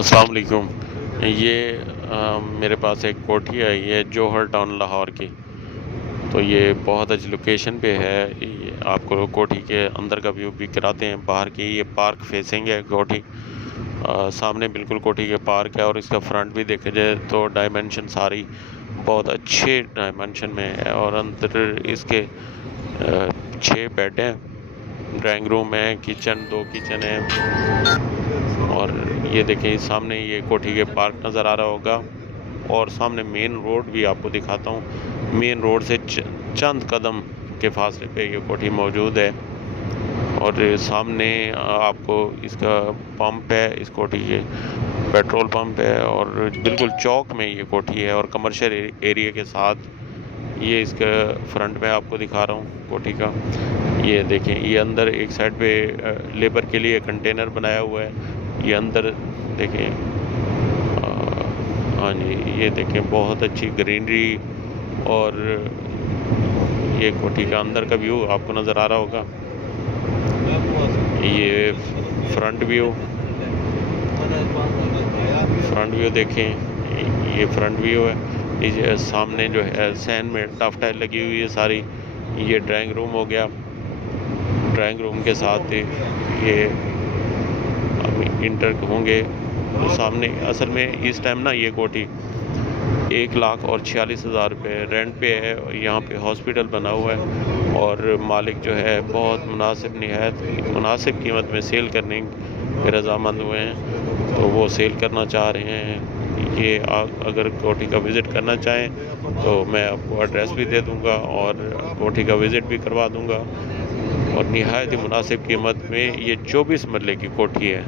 अस्सलाम वालेकुम। ये मेरे पास एक कोठी आई है जौहर टाउन लाहौर की। तो ये बहुत अच्छी लोकेशन पे है। ये आपको कोठी के अंदर का व्यू भी कराते हैं। बाहर की ये पार्क फेसिंग है कोठी। सामने बिल्कुल कोठी के पार्क है और इसका फ्रंट भी देखा जाए तो डायमेंशन सारी बहुत अच्छे डायमेंशन में है। और अंदर इसके 6 बेड हैं, ड्राइंग रूम है, किचन 2 किचन है। और ये देखिए सामने ये कोठी के पार्क नज़र आ रहा होगा। और सामने मेन रोड भी आपको दिखाता हूँ। मेन रोड से चंद कदम के फासले पे ये कोठी मौजूद है। और सामने आपको इसका पंप है, इस कोठी के पेट्रोल पंप है। और बिल्कुल चौक में ये कोठी है और कमर्शियल एरिया के साथ। ये इसका फ्रंट में आपको दिखा रहा हूँ कोठी का। ये देखें, ये अंदर एक साइड पे लेबर के लिए कंटेनर बनाया हुआ है। ये अंदर देखें, हाँ जी, ये देखें बहुत अच्छी ग्रीनरी। और ये कोठी का अंदर का व्यू आपको नज़र आ रहा होगा। ये फ्रंट व्यू देखें, ये फ्रंट व्यू है। ये सामने जो है सैन में टफ टाइल लगी हुई है सारी। ये ड्राइंग रूम हो गया। ड्राइंग रूम के साथ ये इंटर होंगे तो सामने असल में इस टाइम ना ये कोठी 1,46,000 रुपये रेंट पे है। यहाँ पे हॉस्पिटल बना हुआ है और मालिक जो है बहुत नहायत मुनासिब कीमत में सेल करने के रज़ामंद हुए हैं। तो वो सेल करना चाह रहे हैं। ये अगर कोठी का विज़िट करना चाहें तो मैं आपको एड्रेस भी दे दूँगा और कोठी का विज़िट भी करवा दूँगा। और नहायत ही मुनासिब कीमत में ये 24 मरले की कोठी है।